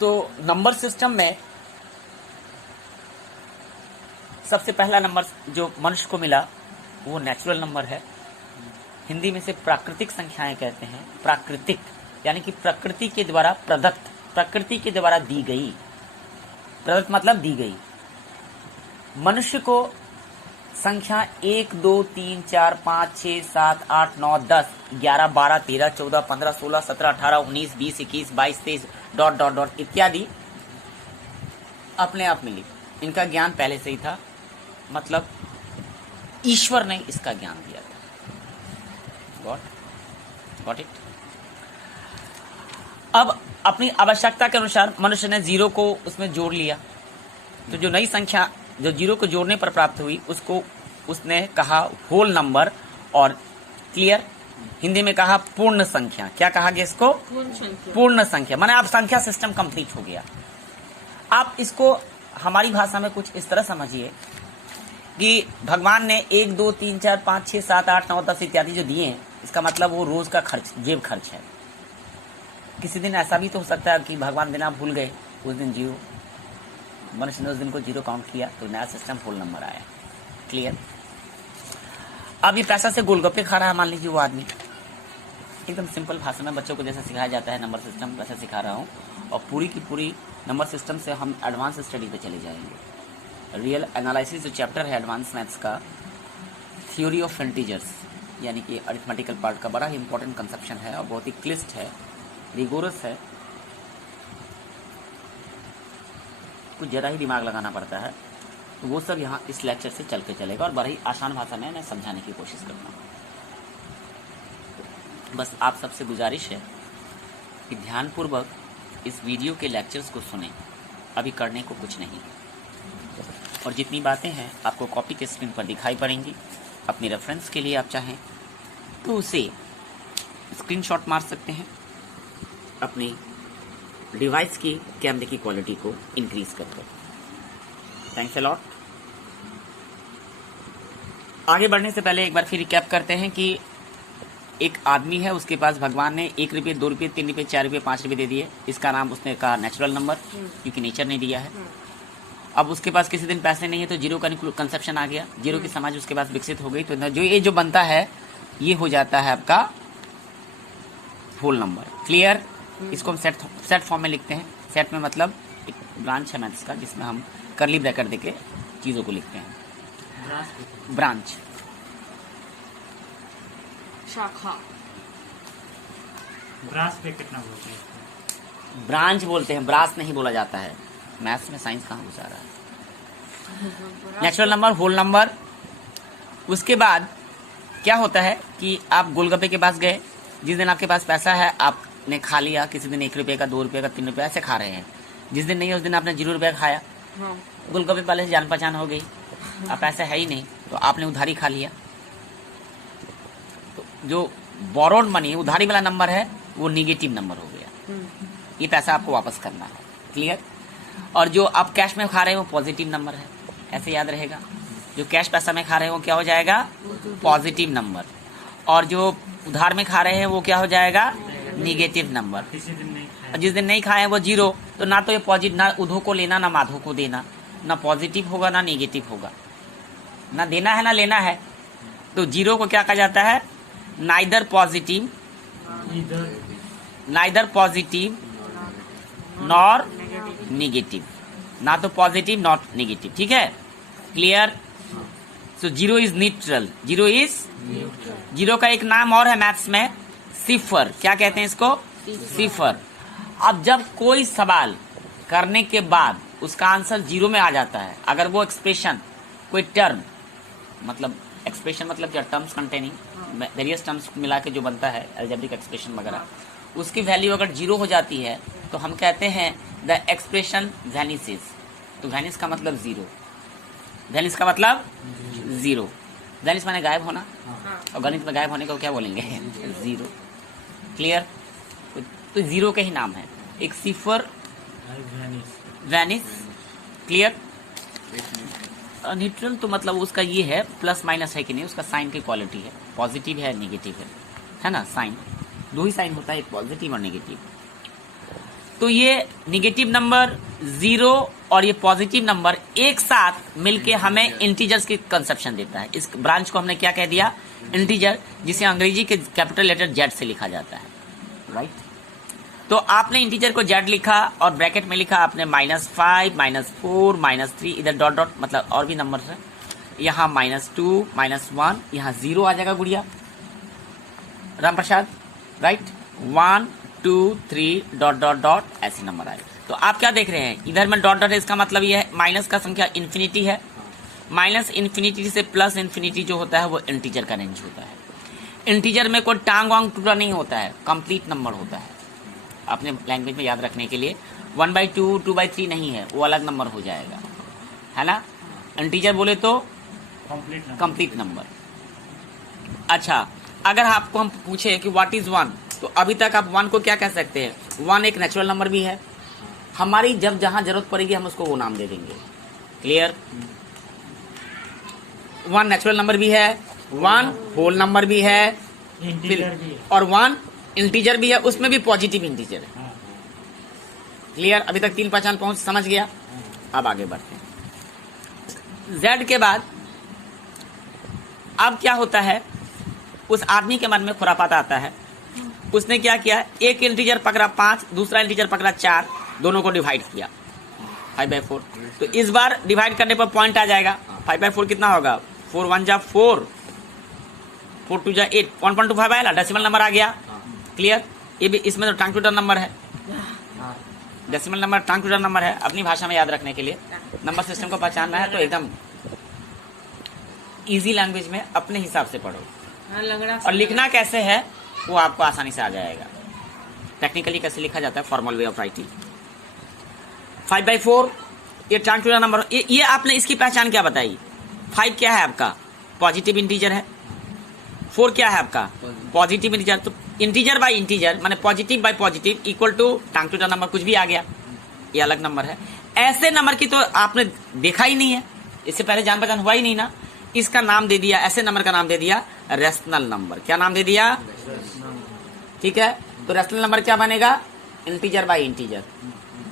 तो number system में सबसे पहला नंबर जो मनुष्य को मिला वो नेचुरल नंबर है। हिंदी में से प्राकृतिक संख्याएं कहते हैं। प्राकृतिक यानी कि प्रकृति के द्वारा प्रदत्त, प्रकृति के द्वारा दी गई। प्रदत्त मतलब दी गई। मनुष्य को संख्या 1 2 3 4 5 6 7 8 9 10 11 12 13 14 15 16 17 18 19 20 21 22 23 डॉट डॉट डॉट इत्यादि अपने आप मिली। इनका ज्ञान पहले से ही था, मतलब ईश्वर ने इसका ज्ञान दिया था। Got it. अब अपनी आवश्यकता के अनुसार मनुष्य ने जीरो को उसमें जोड़ लिया, तो जो नई संख्या जो जीरो को जोड़ने पर प्राप्त हुई उसको उसने कहा होल नंबर, और क्लियर हिंदी में कहा पूर्ण संख्या। क्या कहा गया इसको? पूर्ण संख्या। माने अब संख्या सिस्टम कंप्लीट हो गया। आप इसको हमारी भाषा में कुछ इस तरह समझिए कि भगवान ने 1 2 3 4 5 6 7 8 9 10 इत्यादि जो दिए हैं, इसका मतलब वो रोज का खर्च, जेब खर्च है। किसी दिन ऐसा भी तो हो सकता है कि भगवान देना भूल गए, उस दिन जीरो, मनुष्य ने उस दिन को जीरो काउंट किया तो नया सिस्टम होल नंबर आया। क्लियर। अब ये पैसा से गोलगप्पे खा रहा है, मान लीजिए वो आदमी, एकदम सिंपल भाषा में बच्चों को जैसा सिखाया जाता है नंबर सिस्टम, वैसा सिखा रहा हूँ। और पूरी की पूरी नंबर सिस्टम से हम एडवांस स्टडी पे चले जाएंगे। रियल एनालिसिस जो चैप्टर है एडवांस मैथ्स का, थ्योरी ऑफ इंटीजर्स यानी कि अरिथमेटिकल पार्ट का बड़ा ही इंपॉर्टेंट कंसेप्शन है और बहुत ही क्लिष्ट है, रिगोरस है, कुछ ज़्यादा ही दिमाग लगाना पड़ता है। तो वो सब यहाँ इस लेक्चर से चल के चलेगा और बड़ी आसान भाषा में मैं समझाने की कोशिश करता हूँ। बस आप सबसे गुजारिश है कि ध्यानपूर्वक इस वीडियो के लेक्चर्स को सुनें, अभी करने को कुछ नहीं। और जितनी बातें हैं आपको कॉपी के स्क्रीन पर दिखाई पड़ेंगी। अपनी रेफरेंस के लिए आप चाहें तो उसे स्क्रीनशॉट मार सकते हैं, अपनी डिवाइस की कैमरे की क्वालिटी को इंक्रीज करके। Thanks a lot. आगे बढ़ने से पहले एक बार फिर रिकैप करते हैं कि एक आदमी है, उसके पास भगवान ने 1 रुपये 2 रुपये 3 रुपये 4 रुपये 5 रुपये दे दिए। इसका नाम उसने कहा नेचुरल नंबर, क्योंकि नेचर ने दिया है। अब उसके पास किसी दिन पैसे नहीं है तो जीरो का कंसेप्शन आ गया, जीरो की समाज उसके पास विकसित हो गई। तो जो ये जो बनता है ये हो जाता है आपका होल नंबर। क्लियर। इसको हम सेट फॉर्म में लिखते हैं। सेट में मतलब एक ब्रांच है मैथ्स का जिसमें हम कर्ली ब्रैकेट देके चीजों को लिखते हैं। ब्रांच, शाखा। ब्रांच पे कितना बोलते हैं? ब्रांच बोलते हैं, ब्रास नहीं बोला जाता है। मैथ्स में साइंस कहाँ घुसा रहा है। Natural number, whole number. उसके बाद क्या होता है कि आप गोलगप्पे के पास गए, जिस दिन आपके पास पैसा है आपने खा लिया, किसी दिन 1 रुपये का 2 रुपये का 3 रुपये ऐसे खा रहे हैं। जिस दिन नहीं है उस दिन आपने 0 रुपये खाया। गोलगप्पे वाले से जान पहचान हो गई, अब पैसा है ही नहीं तो आपने उधारी खा लिया। तो जो बोरोड मनी उधारी वाला नंबर है वो निगेटिव नंबर हो गया। ये पैसा आपको वापस करना है। क्लियर। और जो आप कैश में खा रहे हैं वो पॉजिटिव नंबर है, ऐसे याद रहेगा। जो कैश पैसा में खा रहे हैं वो क्या हो जाएगा? Positive number. और जो उधार में खा रहे हैं वो क्या हो जाएगा? Negative number. जिस दिन नहीं खाए वो जीरो, तो ना तो ये पॉजिटिव, ना उधो को लेना ना माधो को देना, ना पॉजिटिव होगा ना निगेटिव होगा, ना देना है ना लेना है। तो जीरो को क्या कहा जाता है? नाइदर पॉजिटिव नॉर निगेटिव, ना तो पॉजिटिव नॉट निगेटिव। ठीक है। Clear. So zero is neutral. Zero का एक नाम और है मैथ्स में, सिफर। क्या कहते हैं इसको? सिफर। अब जब कोई सवाल करने के बाद उसका आंसर जीरो में आ जाता है, अगर वो एक्सप्रेशन कोई टर्म, मतलब एक्सप्रेशन मतलब क्या? टर्म्स कंटेनिंग वेरियस टर्म्स मिला के जो बनता है अलजेब्रिक एक्सप्रेशन वगैरह, उसकी वैल्यू अगर जीरो हो जाती है तो हम कहते हैं द एक्सप्रेशन वैनिसेस। तो वैनिस का मतलब जीरो, वैनिस का मतलब जीरो। वैनिस माने गायब होना, और गणित में गायब होने को क्या बोलेंगे? जीरो। क्लियर। तो जीरो के ही नाम है, एक सिफर, वैनिस। क्लियर। न्यूट्रल तो मतलब उसका ये है प्लस माइनस है कि नहीं, उसका साइन की क्वालिटी है, पॉजिटिव है निगेटिव है ना। साइन दो ही साइन होता है, एक पॉजिटिव और नेगेटिव। तो ये निगेटिव नंबर, जीरो और ये पॉजिटिव नंबर एक साथ मिलके हमें इंटीजर्स की कंसेप्शन देता है। इस ब्रांच को हमने क्या कह दिया? इंटीजर, जिसे अंग्रेजी के कैपिटल लेटर जेड से लिखा जाता है, राइट। तो आपने इंटीजर को जेड लिखा और ब्रैकेट में लिखा आपने -5, -4, -3, इधर डॉट डॉट, मतलब और भी नंबर है, यहाँ -2, -1, यहाँ 0 आ जाएगा गुड़िया Ram Prasad, right. 1, 2, 3 dot dot dot ऐसे नंबर आए। तो आप क्या देख रहे हैं? इधर में डॉट डॉट है, इसका मतलब ये है माइनस का संख्या इन्फिनिटी है। माइनस इन्फिनिटी से प्लस इन्फिनिटी जो होता है वो इंटीजर का रेंज होता है। इंटीजर में कोई टांग वांग टूटा नहीं होता है, कंप्लीट नंबर होता है। अपने लैंग्वेज में याद रखने के लिए 1/2, 2/3 नहीं है, वो अलग नंबर हो जाएगा, है ना। इंटीजर बोले तो कंप्लीट नंबर। अच्छा, अगर आपको हम पूछे कि व्हाट इज 1, तो अभी तक आप 1 को क्या कह सकते हैं? 1 एक नेचुरल नंबर भी है, हमारी जब जहां जरूरत पड़ेगी हम उसको वो नाम दे देंगे। क्लियर? 1 नेचुरल नंबर भी है, 1 होल नंबर भी है, इंटीजर भी है। और 1 इंटीजर भी है, उसमें भी पॉजिटिव इंटीजर है। क्लियर? अभी तक 3 पहचान पहुंच समझ गया। अब आगे बढ़ते हैं। जेड के बाद अब क्या होता है? उस आदमी के मन में खुरापात आता है। उसने क्या किया? एक इंटीजर पकड़ा 5, दूसरा इंटीजर पकड़ा 4, दोनों को डिवाइड किया 5/4। तो इस बार डिवाइड करने पर पॉइंट आ जाएगा। 5/4 कितना होगा? 4 1 जा 4, 4 2 जा 8, 1.25 आया, डेसिमल नंबर आ गया। क्लियर? ये भी इसमें तो टंग टू टंग नंबर है, डेसिमल नंबर टंग टू टंग नंबर है। अपनी भाषा में याद रखने के लिए नंबर सिस्टम को पहचानना है तो एकदम इजी लैंग्वेज में अपने हिसाब से पढ़ो, और लिखना कैसे है वो आपको आसानी से आ जाएगा। टेक्निकली कैसे लिखा जाता है, फॉर्मल वे ऑफ राइटिंग। 5/4 ये टंग टू टंग नंबर, ये आपने इसकी पहचान क्या बताई? 5 क्या है आपका? पॉजिटिव इंटीजर है। 4 क्या है आपका? Positive integer. तो इंटीजर बाय इंटीजर माने positive by positive equal to टंग टू टंग नंबर, कुछ भी आ गया, ये अलग नंबर है। ऐसे नंबर की तो आपने देखा ही नहीं है, इससे पहले जान पहचान हुआ ही नहीं ना। इसका नाम दे दिया, ऐसे नंबर का नाम दे दिया रेशनल नंबर। क्या नाम दे दिया? ठीक है। तो रेशनल नंबर क्या बनेगा? Integer by integer.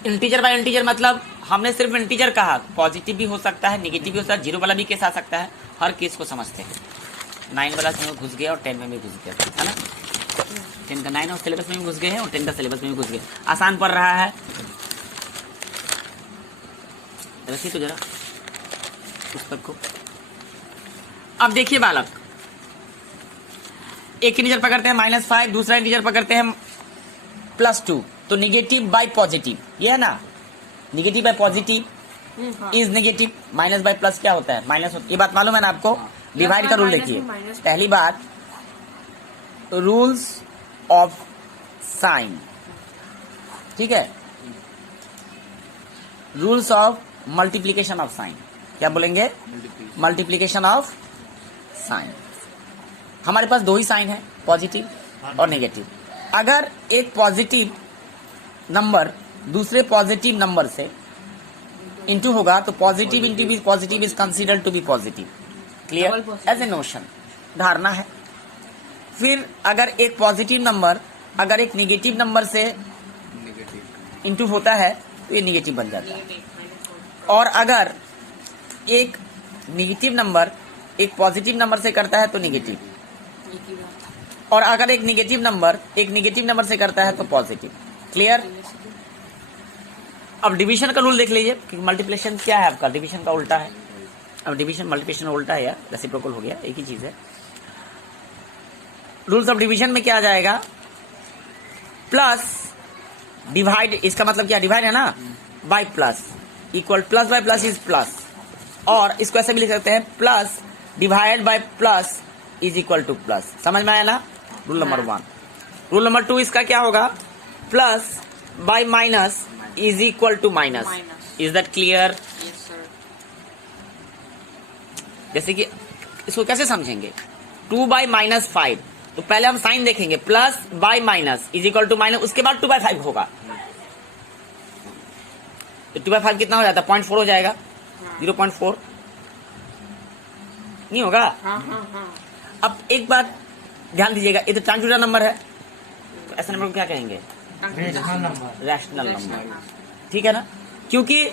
Integer by integer मतलब हमने सिर्फ इंटीजर कहा, पॉजिटिव भी हो सकता है, नेगेटिव भी हो सकता है, 0 वाला भी केस आ सकता है। हर केस को समझते हैं। 9 वाला में घुस गया और 10 में भी घुस गया, है ना। 10 का 9 और सिलेबस में भी घुस गए हैं और 10 का सिलेबस में भी घुस गए। आसान पड़ रहा है। रखिए तो जरा पुस्तक को। अब देखिए बालक, एक इंटीजर पकड़ते हैं -5, दूसरा इंटीजर पकड़ते हैं +2, तो निगेटिव बाय पॉजिटिव, ये है ना। Negative by positive is negative, minus by plus क्या होता है? माइनस। ये बात मालूम है ना आपको? डिवाइड का रूल देखिए। पहली बात, रूल्स ऑफ साइन, ठीक है। Rules of multiplication of sign, क्या बोलेंगे? Multiplication of sign. हमारे पास 2 ही साइन है, पॉजिटिव और नेगेटिव। अगर एक पॉजिटिव नंबर दूसरे पॉजिटिव नंबर से इंटू होगा तो positive into positive is considered to be positive. Clear? As a notion, धारणा है। फिर अगर एक पॉजिटिव नंबर अगर एक नेगेटिव नंबर से इंटू होता है तो ये नेगेटिव बन जाता है। और अगर एक नेगेटिव नंबर एक पॉजिटिव नंबर से करता है तो नेगेटिव, और अगर एक नेगेटिव नंबर से करता है तो पॉजिटिव। क्लियर? अब डिवीजन का रूल देख लीजिए कि मल्टीप्लिकेशन क्या है आपका, डिवीजन का उल्टा है। अब डिवीजन मल्टीप्लिकेशन उल्टा है या रेसिप्रोकल हो गया, एक ही चीज है। रूल्स ऑफ डिवीजन में क्या आ जाएगा? प्लस डिवाइड, इसका मतलब क्या? डिवाइड है ना, by plus equal, plus by plus is plus. और इसको ऐसे भी लिख सकते हैं, plus divide by plus is equal to plus. समझ में आया ना? Rule number 1। रूल नंबर 2 इसका क्या होगा? Plus by minus is equal to minus. Is that clear? जैसे कि इसको कैसे समझेंगे? 2/-5, तो पहले हम साइन देखेंगे, plus by minus is equal to minus, उसके बाद 2/5 होगा। तो 2/5 कितना हो जाता है? 0.4 हो जाएगा। 0.4 नहीं होगा? अब एक बात ध्यान दीजिएगा, ये तो टाइम टू नंबर है, तो ऐसे नंबर को क्या कहेंगे? Rational number. रैशनल नंबर, ठीक है ना, क्योंकि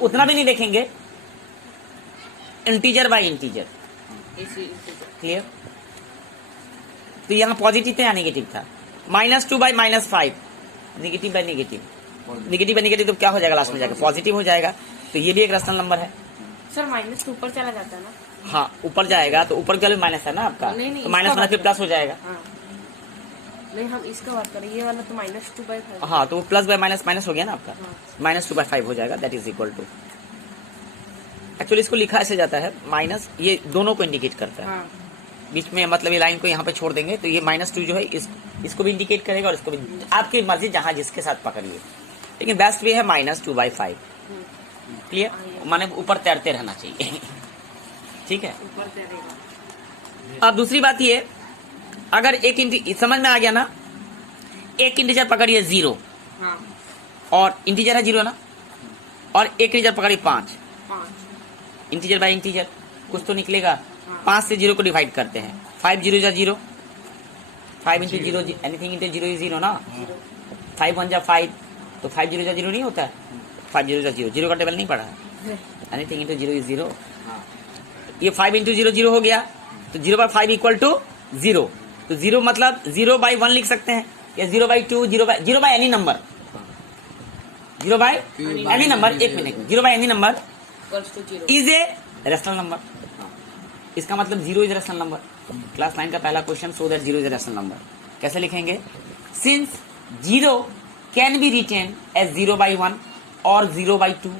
उतना भी नहीं देखेंगे, इंटीजर बाय इंटीजर। क्लियर? तो यहाँ पॉजिटिव था या नेगेटिव था? -2 by -5, negative by negative, negative by negative तो क्या हो जाएगा लास्ट में जाकर? पॉजिटिव हो जाएगा। तो ये भी एक रैशनल नंबर है। सर माइनस तो ऊपर चला जाता है ना? हाँ, ऊपर जाएगा तो ऊपर क्या माइनस है ना आपका, नहीं, तो माइनस में फिर प्लस हो जाएगा। हाँ। नहीं, हम इसका बात करें, ये वाला तो -2/5। हाँ, तो प्लस बाय माइनस माइनस हो गया ना आपका, हाँ। -2/5 हो जाएगा। That is equal to, actually इसको लिखा ऐसे जाता है माइनस, ये दोनों को इंडिकेट करता है। हाँ। बीच में मतलब ये लाइन को यहाँ पे छोड़ देंगे तो ये -2 जो है इसको भी इंडिकेट करेगा और इसको भी, आपकी मर्जी जहाँ जिसके साथ पकड़िए, लेकिन बेस्ट भी है -2/5। क्लियर? माने ऊपर तैरते रहना चाहिए। ठीक है। ऊपर तैरेगा। अब दूसरी बात ये, अगर एक समझ में आ गया ना, एक इंटीजर पकड़िए 0 हाँ। और इंटीजर है 0 ना, और एक इंटीजर पकड़िए 5, 5। इंटीजर बाय इंटीजर कुछ तो निकलेगा। 5 से 0 को डिवाइड करते हैं, 5 0 जा 0, 5 इंटू 0, एनीथिंग इंटू 0 इज 0 ना, 5 1 जा 5, तो 5 0 जा 0 नहीं होता है, 5 0 जा 0, 0 का टेबल नहीं पढ़ा है, एनीथिंग इंटू 0 इज 0। ये 5 इंटू 0 0 हो गया, तो 0/5 इक्वल टू 0, तो 0 मतलब 0/1 लिख सकते हैं, या 0/2, 0 by any number, 0 by any number, एक minute, 0 by any number equals to 0। Is a rational number. इसका मतलब 0 इज रैशनल नंबर। क्लास 9 का पहला question, so that 0 is rational number. कैसे लिखेंगे? Since 0 can be written as 0/1 और 0/2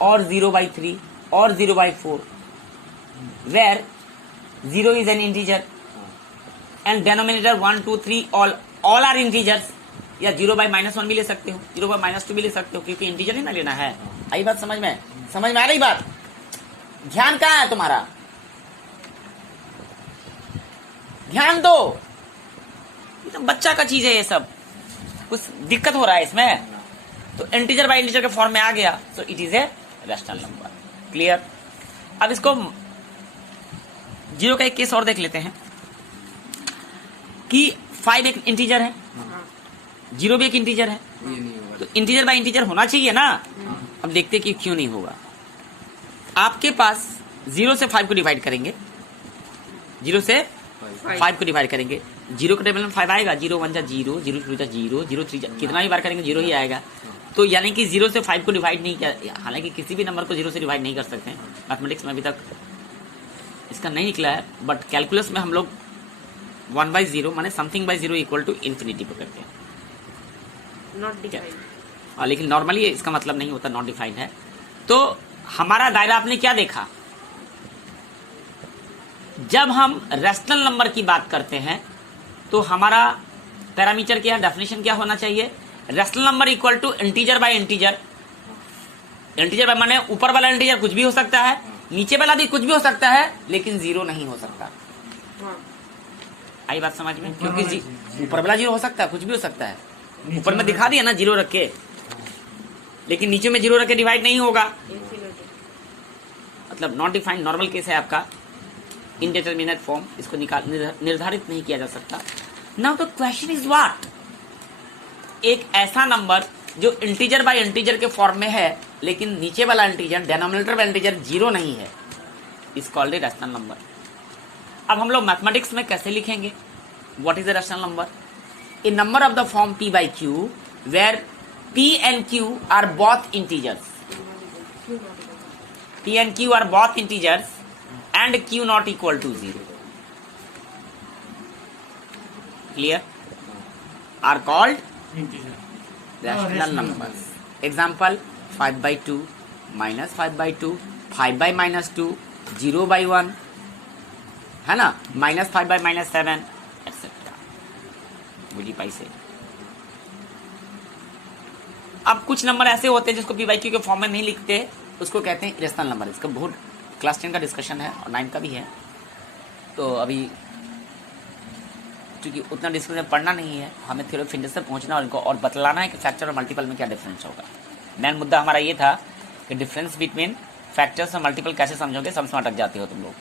और 0/3 और 0/4, where 0 is an integer and denominator 1 2 3 all are integers, या 0/-1 भी ले सकते हो, 0/-2 भी ले सकते हो, क्योंकि इंटीजर ही ना लेना है। आई बात समझ में? समझ में आ रही बात? ध्यान कहाँ है तुम्हारा? ध्यान दो, ये तो बच्चा का चीज है, ये सब कुछ दिक्कत हो रहा है इसमें। तो इंटीजर बाय इंटीजर के फॉर्म में आ गया, तो it is a rational number. Clear? अब इसको 0 का एक केस और देख लेते हैं कि 5 एक इंटीजर है, 0 भी एक इंटीजर है, तो इंटीजर बाय इंटीजर होना चाहिए ना। अब देखते हैं कि क्यों नहीं होगा। आपके पास 0 से 5 को डिवाइड करेंगे, 0 से 5 को डिवाइड करेंगे, 0 के टेबल में 5 आएगा, 0 1 जा 0, 0 2 जा 0, 0 3 जा, कितना भी बार करेंगे 0 ही आएगा। तो यानी कि 0 से 5 को डिवाइड नहीं किया, हालांकि किसी भी नंबर को 0 से डिवाइड नहीं कर सकते हैं, मैथमेटिक्स में अभी तक इसका नहीं निकला है, बट कैलकुलस में हम लोग 1/0 माने something by 0 equal to infinity को करते हैं, नॉट डिफाइंड। लेकिन नॉर्मली इसका मतलब नहीं होता, नॉट डिफाइंड है। तो हमारा दायरा आपने क्या देखा? जब हम रैशनल नंबर की बात करते हैं तो हमारा पैरामीटर क्या, डेफिनेशन क्या होना चाहिए? Rational number equal to integer by integer. Integer by माने ऊपर वाला इंटीजर कुछ भी हो सकता है, नीचे वाला भी कुछ भी हो सकता है, लेकिन 0 नहीं हो सकता। हाँ। आई बात समझ में? क्योंकि ऊपर वाला 0 हो सकता है, कुछ भी हो सकता है। ऊपर में दिखा दिया ना 0 रख के, लेकिन नीचे में 0 रख के डिवाइड नहीं होगा, इन्फिनिटी। मतलब नॉट डिफाइंड नॉर्मल केस है आपका, इनडिटरमिनेट फॉर्म, इसको निर्धारित नहीं किया जा सकता। Now the question is what? एक ऐसा नंबर जो इंटीजर बाय इंटीजर के फॉर्म में है, लेकिन नीचे वाला इंटीजर, डिनोमिनेटर वाला इंटीजर 0 नहीं है, is called a rational number. अब हम लोग मैथमेटिक्स में कैसे लिखेंगे what is a rational number? A number of the form p by q where p and q are both integers, p and q are both integers and q not equal to 0, clear, are called rational numbers. Example 5/2, -5/2, 5/-2, 0/1, है ना, -5/-7 etcetera. बुझी पाई से? अब कुछ number ऐसे होते हैं जिसको p by q के फॉर्म में नहीं लिखते, उसको कहते हैं इरेशनल नंबर। इसका बहुत क्लास 10 का डिस्कशन है और 9 का भी है, तो अभी क्योंकि उतना डिस्कशन पढ़ना नहीं है, हमें थ्योरी ऑफ इंटीजर से पहुंचना और इनको और बतलाना है कि फैक्टर और मल्टीपल में क्या डिफरेंस होगा। मेन मुद्दा हमारा ये था कि डिफरेंस बिटवीन फैक्टर्स और मल्टीपल कैसे समझोगे, समझ में अटक जाते हो तुम लोग।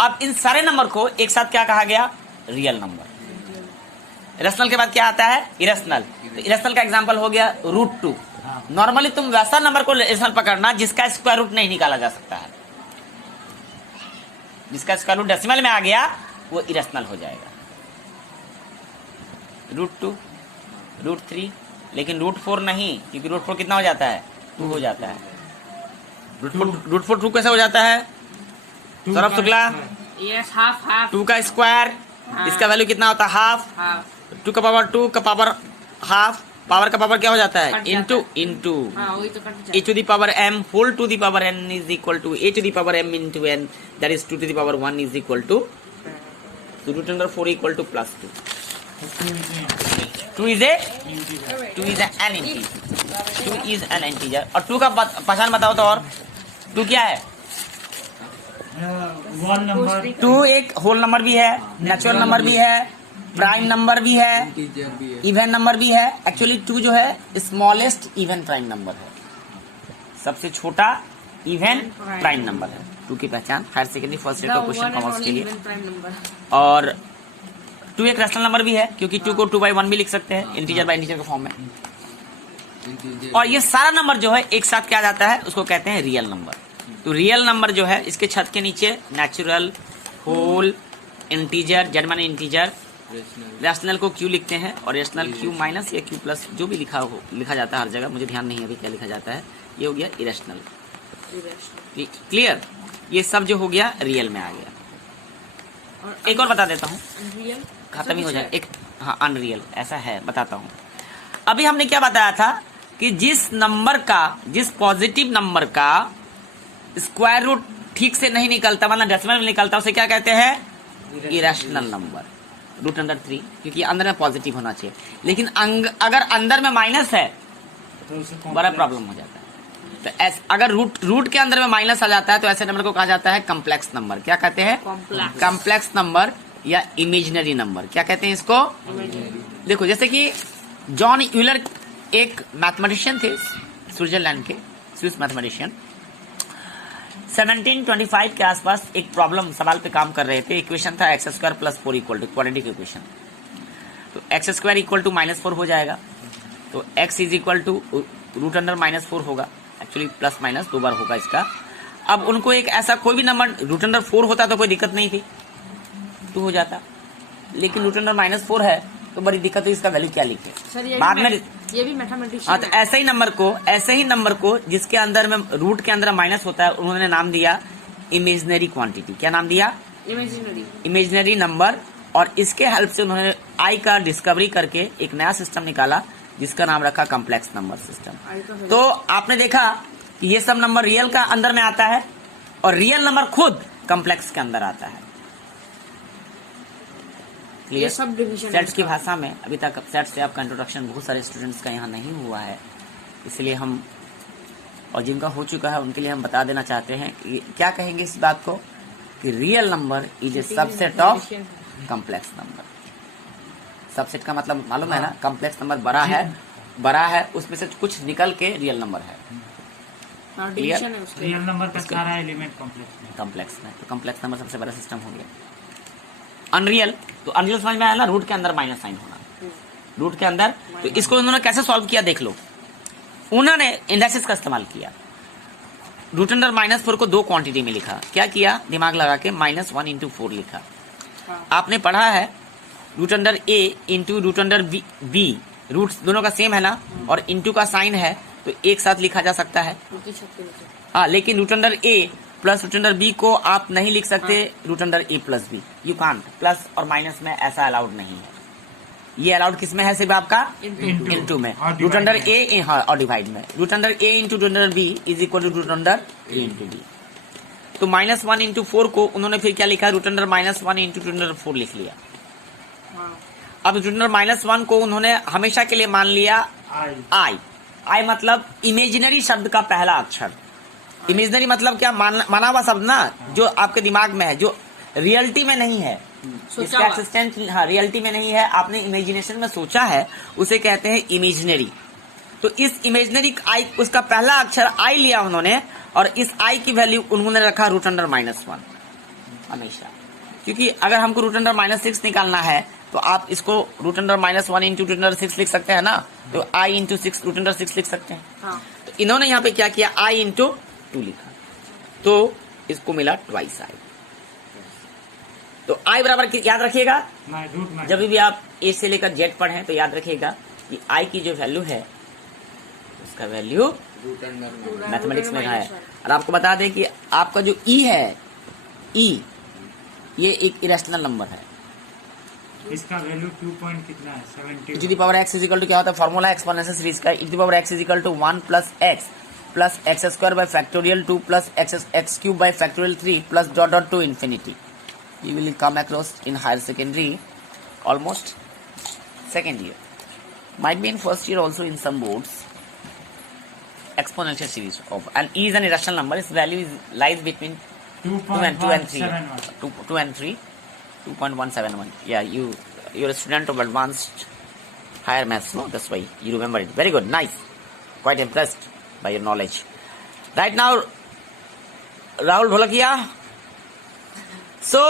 अब इन सारे नंबर को एक साथ क्या कहा गया? Real number. इरेशनल के बाद क्या आता है? इरेशनल। तो इरेशनल का एग्जांपल हो गया √2। नॉर्मली तुम वैसा नंबर को इरेशनल पकड़ना जिसका स्क्वायर रूट नहीं निकाला जा सकता है, जिसका स्क्वायर रूट डेसिमल में आ गया वो इरेशनल हो जाएगा। √2, √3, लेकिन √4 नहीं, क्योंकि √4 कितना हो जाता है? 2 हो जाता है। √4 2 कैसे हो जाता है? Saurabh Shukla, yes, half half 2 का स्क्वायर, इसका वैल्यू कितना होता है? हाफ। हाफ 2 का पावर 2 का पावर हाफ, पावर का पावर क्या हो जाता है? कट जाता इंटू हाँ वही तो कट a जाता to the power m whole to the power n is equal to a to the power m into n, that is 2 to the power 1 is equal to, so √4 equal to plus 2. 2 is an integer. 2 is an integer. और 2 का पहचान बताओ तो, और 2 क्या है? 1 number 2 एक whole number भी है, नेचुरल नंबर भी है, प्राइम नंबर भी है, इवन नंबर भी है। एक्चुअली 2 जो है स्मॉलेस्ट इवन प्राइम नंबर है, सबसे छोटा इवन प्राइम नंबर है। 2 की पहचान हायर सेकेंडरी फर्स्ट ईयर का क्वेश्चन कॉमर्स के लिए। Prime number. और 2 एक रैशनल नंबर भी है, क्योंकि 2 को 2/1 भी लिख सकते हैं, इंटीजर बाय इंटीजर के फॉर्म में। और ये सारा नंबर जो है एक साथ क्या जाता है, उसको कहते हैं रियल नंबर। तो रियल नंबर जो है इसके छत के नीचे नेचुरल, होल, इंटीजर, जेड माने इंटीजर, रैशनल को क्यू लिखते हैं, और रैशनल क्यू माइनस या क्यू प्लस जो भी लिखा जाता है हर जगह, मुझे ध्यान नहीं है अभी क्या लिखा जाता है। ये हो गया इरेशनल। क्लियर? ये सब जो हो गया रियल में आ गया। एक और बता देता हूँ, रियल खत्म ही हो जाएगा। एक हाँ अनरियल ऐसा है, बताता हूँ। अभी हमने क्या बताया था कि जिस पॉजिटिव नंबर का स्क्वायर रूट ठीक से नहीं निकलता, मतलब डेसिमल में निकलता, उसे क्या कहते हैं? इरेशनल नंबर, √3, क्योंकि अंदर में पॉजिटिव होना चाहिए। लेकिन अगर अंदर में माइनस है तो बड़ा प्रॉब्लम हो जाता है। तो अगर रूट के अंदर में माइनस आ जाता है तो ऐसे नंबर को कहा जाता है कॉम्प्लेक्स नंबर। क्या कहते हैं? कॉम्प्लेक्स नंबर या इमेजिनरी नंबर। क्या कहते हैं इसको? देखो, जैसे कि जॉन यूलर एक मैथमेटिशियन थे स्विट्जरलैंड के, स्विस मैथमेटिशियन। 1725 के आसपास एक प्रॉब्लम सवाल पे काम कर रहे थे। इक्वेशन था x² + 4 equal to quadratic equation. तो x² इक्वल टू -4 हो जाएगा, तो x इज इक्वल टू √4 होगा। एक्चुअली प्लस माइनस 2 बार होगा इसका। अब उनको एक ऐसा कोई भी नंबर √4 होता तो कोई दिक्कत नहीं थी, 2 हो जाता, लेकिन √4 है तो बड़ी दिक्कत है, इसका वैल्यू क्या लिखे बाद में। ये भी मैथमेटिशियन। हाँ, तो ऐसे ही नंबर को जिसके अंदर में रूट के अंदर माइनस होता है, उन्होंने नाम दिया इमेजिनरी क्वांटिटी। क्या नाम दिया? Imaginary number. और इसके हेल्प से उन्होंने आई का डिस्कवरी करके एक नया सिस्टम निकाला जिसका नाम रखा कॉम्प्लेक्स नंबर सिस्टम। तो आपने देखा कि ये सब नंबर रियल का अंदर में आता है और रियल नंबर खुद कॉम्प्लेक्स के अंदर आता है। ये सब डिवीजन सेट्स की भाषा में अभी तक सेट्स से आपका इंट्रोडक्शन बहुत सारे स्टूडेंट्स का यहाँ नहीं हुआ है, इसलिए हम, और जिनका हो चुका है उनके लिए हम बता देना चाहते हैं कि क्या कहेंगे इस बात को कि real number is a subset of complex number. Subset का मतलब मालूम है ना? कॉम्प्लेक्स नंबर बड़ा है उसमें से कुछ निकल के रियल नंबर है। रियल नंबर का सारा एलिमेंट कॉम्प्लेक्स में, तो कॉम्प्लेक्स नंबर सबसे बड़ा सिस्टम हो गया। अनरियल, तो अनरियल समझ में आया ना? रूट के अंदर माइनस साइन होना, रूट के अंदर। तो इसको उन्होंने कैसे सॉल्व किया देख लो। उन्होंने इंडेक्सेस का इस्तेमाल किया। √4 को 2 क्वांटिटी में लिखा। क्या किया? दिमाग लगा के -1 × 4 लिखा। आपने पढ़ा है √a × √b, रूट्स दोनों का सेम है ना, और इंटू का साइन है तो एक साथ लिखा जा सकता है। हाँ, लेकिन √a प्लस √b को आप नहीं लिख सकते √a + b। You can't, plus और माइनस में ऐसा अलाउड नहीं है। ये अलाउड किस में है? सिर्फ आपका इंटू में, √a और डिवाइड में। √a × √b is equal to √a × b। तो -1 × 4 को उन्होंने फिर क्या लिखा? √-1 × √4 लिख लिया। अब √-1 को उन्होंने हमेशा के लिए मान लिया आई मतलब इमेजिनरी शब्द का पहला अक्षर। इमेजिनरी मतलब क्या? माना हुआ शब्द ना, जो आपके दिमाग में है, जो रियलिटी में नहीं है, इसका एक्सिस्टेंस रियलिटी में नहीं है, आपने इमेजिनेशन में सोचा है, उसे कहते हैं इमेजिनरी। तो इस इमेजिनरी आई, उसका पहला अक्षर आई लिया उन्होंने, और इस आई की वैल्यू उन्होंने रखा √1 हमेशा। क्योंकि अगर हमको रूट अंडर -6 निकालना है तो आप इसको root under -1 into root under 6 लिख सकते हैं ना, तो आई इंटू 6 रूट अंडर 6 लिख सकते हैं। हाँ तो इन्होंने यहाँ पे क्या किया, आई इंटू 2 लिखा, तो इसको मिला ट्वाइस आई। तो आई बराबर याद रखिएगा, रूट में जब भी आप ए से लेकर जेड पढ़ें तो याद रखिएगा कि आई की जो वैल्यू है उसका वैल्यू मैथमेटिक्स में है। और आपको बता दें कि आपका जो ई है, ई ये एक इरेशनल नंबर है। इसका वैल्यू 2 पॉइंट कितना है, 70। e to the power x is equal to क्या होता है, फॉर्मूला एक्सपोनेंशियल सीरीज का, e to the power x is equal to 1 plus x square by factorial 2 plus x cube by factorial 3 plus dot dot to infinity. You will come across in higher secondary, almost second year. Might be in first year also in some boards. Exponential series of, and e is an irrational number. Its value lies between 2 and 3. 2 and 3. 2.171. Yeah, you're a student of advanced higher maths, no? That's why you remember it. Very good, nice. Quite impressed by your knowledge. Right now, Rahul Dholakia. So,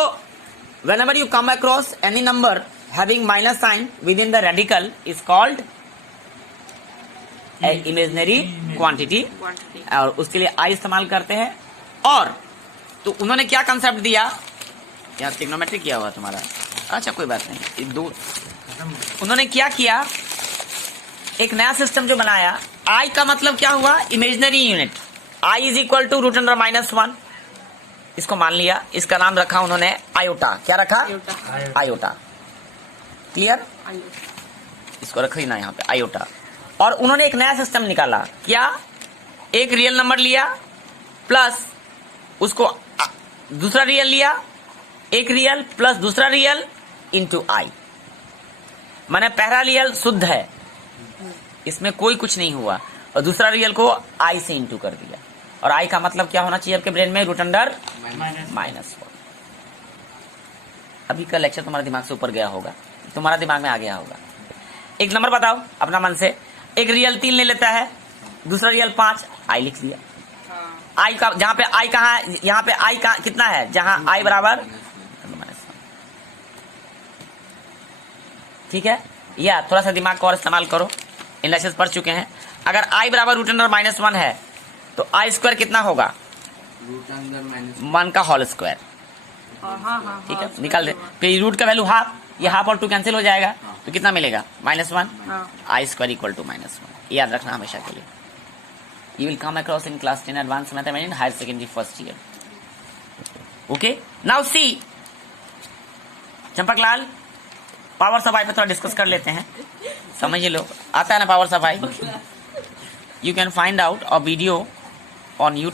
whenever you come across any number having minus sign within the radical is called a imaginary quantity, quantity और उसके लिए आई इस्तेमाल करते हैं। और तो उन्होंने क्या कंसेप्ट दिया, यहाँ ट्रिग्नोमेट्री किया हुआ तुम्हारा, अच्छा कोई बात नहीं, ये दो उन्होंने क्या किया, एक नया सिस्टम जो बनाया, आई का मतलब क्या हुआ, imaginary unit, I is equal to root under -1, इसको मान लिया, इसका नाम रखा उन्होंने आयोटा। क्या रखा, आयोटा। क्लियर, इसको रख लेना यहाँ पे आयोटा। और उन्होंने एक नया सिस्टम निकाला, क्या, एक रियल नंबर लिया प्लस उसको दूसरा रियल लिया, एक रियल प्लस दूसरा रियल इंटू आई, माने पहला रियल शुद्ध है, इसमें कोई कुछ नहीं हुआ, और दूसरा रियल को आई से इंटू कर दिया। और आई का मतलब क्या होना चाहिए आपके ब्रेन में, रूट अंडर -1। अभी का लेक्चर तुम्हारे दिमाग से ऊपर गया होगा, तुम्हारा दिमाग में आ गया होगा। एक नंबर बताओ अपना मन से, एक रियल 3 ले लेता है, दूसरा रियल 5, आई लिख लिया। आई का जहां पे आई कहाँ है, यहाँ पे आई का कितना है, जहां आई बराबर, ठीक है। या थोड़ा सा दिमाग को और इस्तेमाल करो, एनालिसिस पढ़ चुके हैं। अगर आई बराबर रूट अंडर -1 है तो आई स्क्वायर कितना होगा, रूट अंडर 1 का होल स्क्वायर, ठीक है। निकाल दे, फिर रूट का वैल्यू हाफ, ये हाफ और 2 कैंसिल हो जाएगा, तो कितना मिलेगा, -1, आई स्क्वायर इक्वल टू -1। याद रखना हमेशा के लिए। You will come across in class 10 advance mathematics higher secondary first year. Okay, now see Champaklal, power off I पे थोड़ा डिस्कस कर लेते हैं, समझ लो, आता है ना power off I. You can find out a video on YouTube.